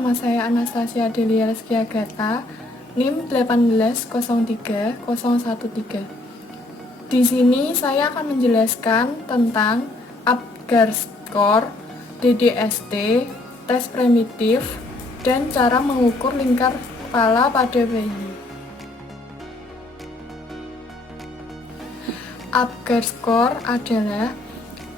nama saya Anastasia Delia Reski Agatha, NIM 1803013. Di sini saya akan menjelaskan tentang Apgar Score, DDST, tes primitif, dan cara mengukur lingkar kepala pada bayi. Apgar Score adalah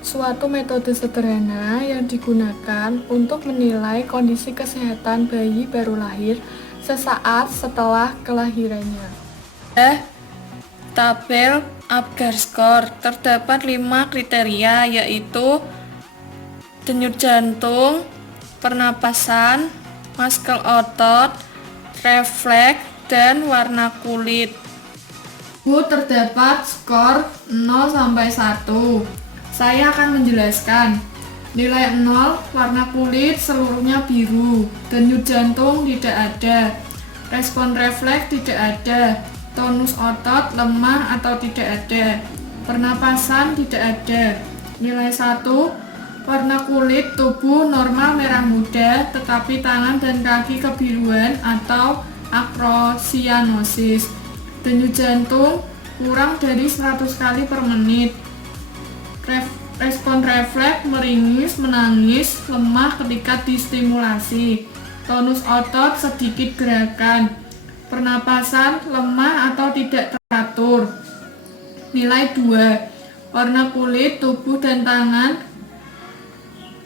suatu metode sederhana yang digunakan untuk menilai kondisi kesehatan bayi baru lahir sesaat setelah kelahirannya. Tabel Apgar Score terdapat 5 kriteria, yaitu denyut jantung, pernapasan, muskel otot, refleks, dan warna kulit. Terdapat skor 0-1. Saya akan menjelaskan. Nilai 0, warna kulit seluruhnya biru, denyut jantung tidak ada, respon refleks tidak ada, tonus otot lemah atau tidak ada, pernapasan tidak ada. Nilai 1, warna kulit tubuh normal merah muda, tetapi tangan dan kaki kebiruan atau akrosianosis. Denyut jantung kurang dari 100 kali per menit. Respon refleks meringis, menangis, lemah ketika distimulasi. Tonus otot sedikit gerakan. Pernapasan lemah atau tidak teratur. Nilai 2, warna kulit tubuh dan tangan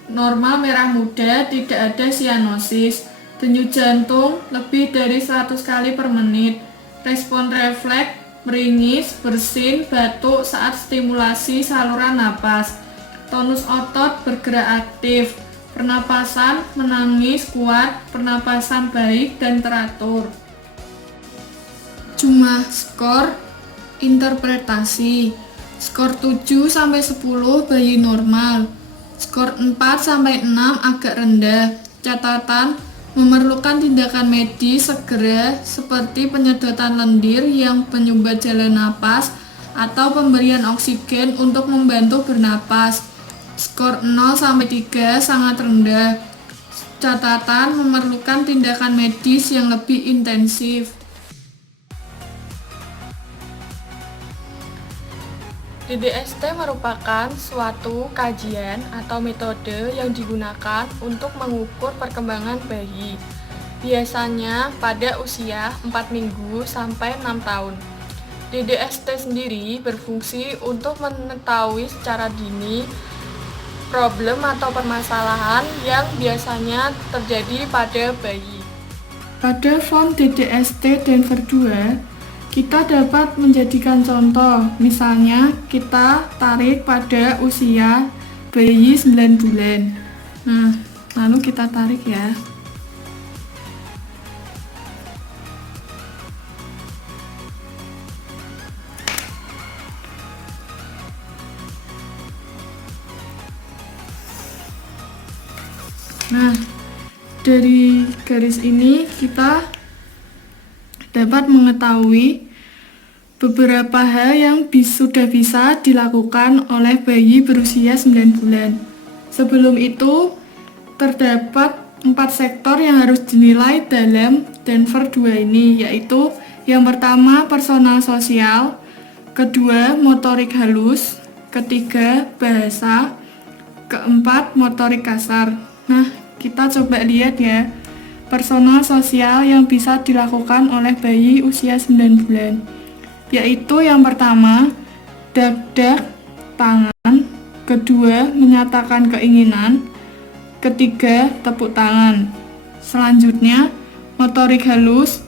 normal merah muda, tidak ada sianosis. Denyut jantung lebih dari 100 kali per menit. Respon refleks meringis, bersin, batuk saat stimulasi saluran napas. Tonus otot bergerak aktif. Pernapasan menangis kuat, pernapasan baik dan teratur. Jumlah skor interpretasi. Skor 7-10 bayi normal. Skor 4-6 agak rendah. Catatan: memerlukan tindakan medis segera seperti penyedotan lendir yang penyumbat jalan napas atau pemberian oksigen untuk membantu bernapas. Skor 0-3 sangat rendah. Catatan: memerlukan tindakan medis yang lebih intensif. DDST merupakan suatu kajian atau metode yang digunakan untuk mengukur perkembangan bayi, biasanya pada usia 4 minggu sampai 6 tahun. DDST sendiri berfungsi untuk mengetahui secara dini problem atau permasalahan yang biasanya terjadi pada bayi. Pada form DDST Denver 2, kita dapat menjadikan contoh, misalnya kita tarik pada usia bayi 9 bulan. Nah, lalu kita tarik ya. Nah, dari garis ini kita dapat mengetahui beberapa hal yang sudah bisa dilakukan oleh bayi berusia 9 bulan. Sebelum itu, terdapat 4 sektor yang harus dinilai dalam Denver 2 ini, yaitu yang pertama personal sosial, kedua motorik halus, ketiga bahasa, keempat motorik kasar. Nah, kita coba lihat ya, personal sosial yang bisa dilakukan oleh bayi usia 9 bulan. Yaitu yang pertama, dak-dak tangan, kedua, menyatakan keinginan, ketiga, tepuk tangan. Selanjutnya, motorik halus,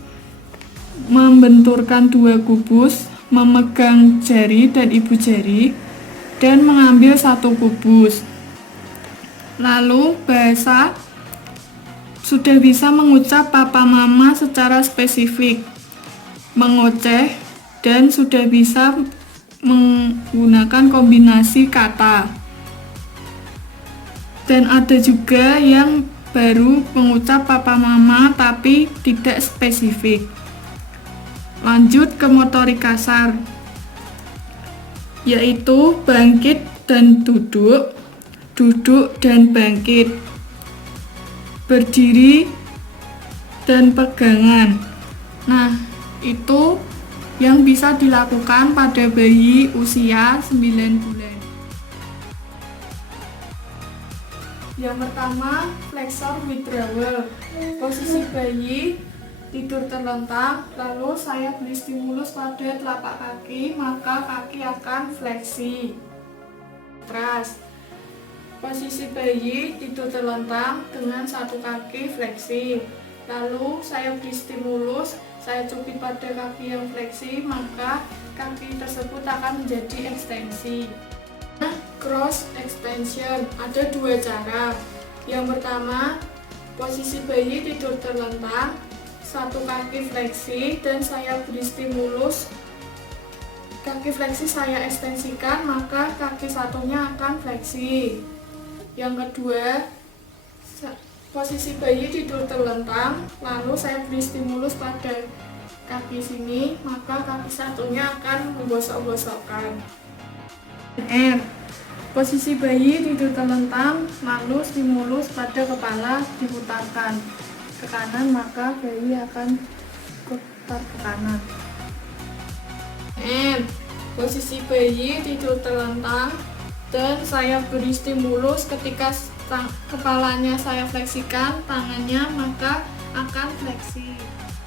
membenturkan 2 kubus, memegang jari dan ibu jari, dan mengambil 1 kubus. Lalu, bahasa, sudah bisa mengucap papa mama secara spesifik, mengoceh, dan sudah bisa menggunakan kombinasi kata. Dan ada juga yang baru mengucap papa mama tapi tidak spesifik. Lanjut ke motorik kasar, yaitu bangkit dan duduk, duduk dan bangkit, berdiri dan pegangan. Nah, itu yang bisa dilakukan pada bayi usia 9 bulan. Yang pertama, flexor withdrawal. Posisi bayi tidur terlentang, lalu saya beri stimulus pada telapak kaki, maka kaki akan fleksi. Teras. Posisi bayi tidur terlentang dengan satu kaki fleksi. Lalu saya beri stimulus, saya cubit pada kaki yang fleksi, maka kaki tersebut akan menjadi ekstensi. Nah, cross extension ada dua cara. Yang pertama, posisi bayi tidur terlentang, satu kaki fleksi, dan saya beri stimulus. Kaki fleksi saya ekstensikan, maka kaki satunya akan fleksi. Yang kedua, posisi bayi tidur terlentang, lalu saya beri stimulus pada kaki sini, maka kaki satunya akan menggosok-gosokkan. R. Posisi bayi tidur terlentang, lalu stimulus pada kepala diputarkan ke kanan, maka bayi akan putar ke kanan. N. Posisi bayi tidur terlentang dan saya beri stimulus. Ketika kepalanya saya fleksikan, tangannya maka akan fleksi.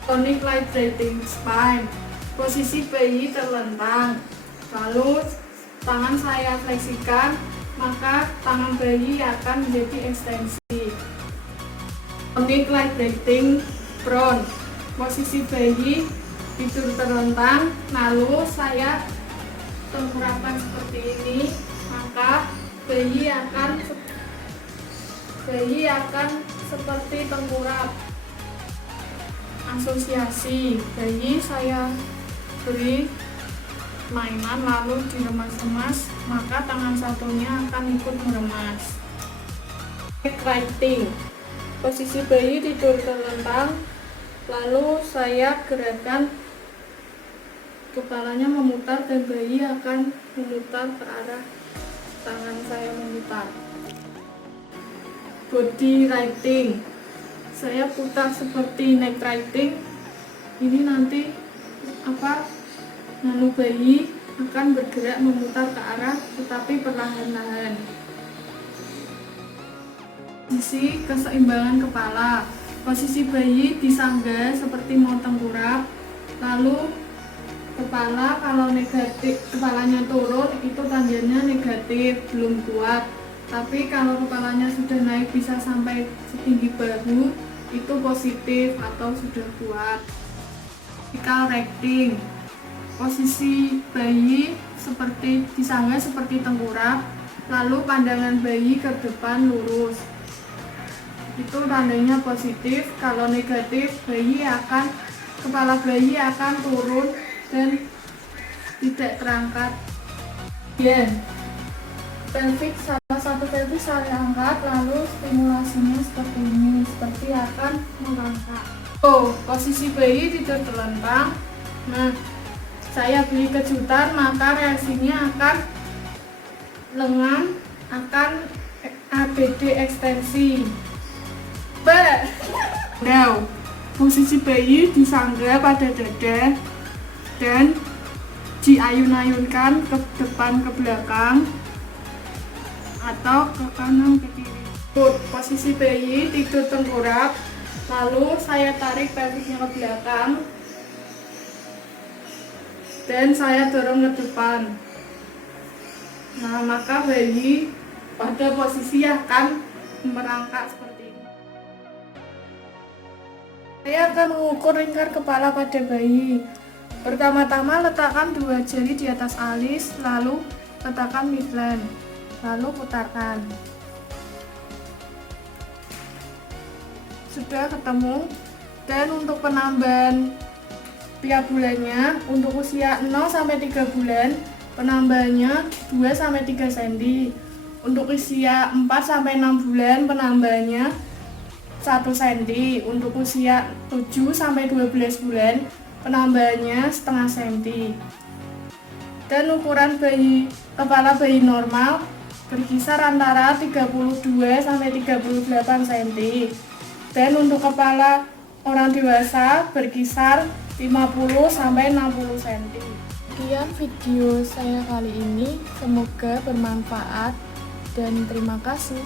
Tonic vibrating spine. Posisi bayi terlentang, lalu tangan saya fleksikan, maka tangan bayi akan menjadi ekstensi. Tonic vibrating prone. Posisi bayi tidur terlentang, lalu saya tengkurapkan seperti ini, maka bayi akan seperti tengkurap. Asosiasi bayi saya beri mainan lalu diremas-remas, maka tangan satunya akan ikut meremas. Writing. Posisi bayi tidur terlentang, lalu saya gerakkan kepalanya memutar dan bayi akan memutar ke arah tangan saya memutar. Body writing. Saya putar seperti neck writing. Ini nanti nanu bayi akan bergerak memutar ke arah tetapi perlahan-lahan. Posisi keseimbangan kepala. Posisi bayi disangga seperti mau tengkurap, lalu kepala kalau negatif, kepalanya turun itu tandanya negatif, belum kuat. Tapi kalau kepalanya sudah naik bisa sampai setinggi bahu, itu positif atau sudah kuat. Vertical resting. Posisi bayi seperti disangga seperti tengkurap, lalu pandangan bayi ke depan lurus. Itu tandanya positif. Kalau negatif, kepala bayi akan turun dan tidak terangkat. Pelvic, salah satu pelvis saya angkat, lalu stimulasinya seperti ini, seperti akan merangkak. Posisi bayi tidur terlentang. Nah, saya beri kejutan, maka reaksinya akan lengan akan ABD ekstensi. Now, posisi bayi disangga pada dada dan diayun-ayunkan ke depan ke belakang atau ke kanan ke kiri. Posisi bayi tidur tengkurap, lalu saya tarik pelviknya ke belakang dan saya dorong ke depan. Nah, maka bayi pada posisi akan merangkak seperti ini. Saya akan mengukur lingkar kepala pada bayi. Pertama-tama letakkan dua jari di atas alis, lalu letakkan midline, lalu putarkan. Sudah ketemu. Dan untuk penambahan tiap bulannya, untuk usia 0-3 bulan penambahannya 2-3 cm. Untuk usia 4-6 bulan penambahannya 1 cm. Untuk usia 7-12 bulan penambahannya setengah cm. Dan ukuran kepala bayi normal berkisar antara 32-38 cm. Dan untuk kepala orang dewasa berkisar 50-60 cm. Sekian video saya kali ini, semoga bermanfaat dan terima kasih.